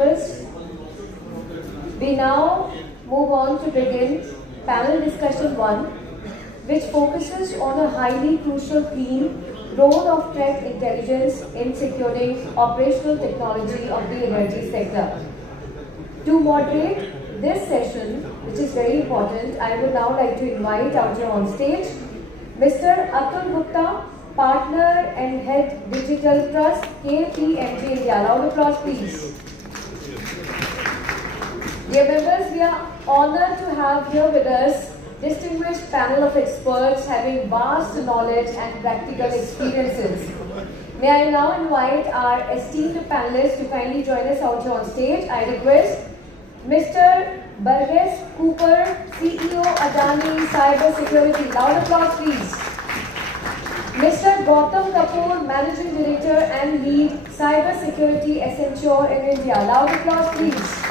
members, we now move on to begin panel discussion 1, which focuses on a highly crucial theme, role of threat intelligence in securing operational technology of the energy sector. To moderate this session, which is very important, I would now like to invite out here on stage Mr. Atul Gupta, Partner and Head Digital Trust, KPMG India. Round of applause, please. Dear members, we are honored to have here with us distinguished panel of experts having vast knowledge and practical experiences. May I now invite our esteemed panelists to kindly join us out here on stage. I request Mr. Burgess Cooper, CEO Adani Cyber Security. Loud applause, please. Mr. Gautam Kapoor, Managing Director and Lead Cyber Security Accenture in India. Loud applause, please.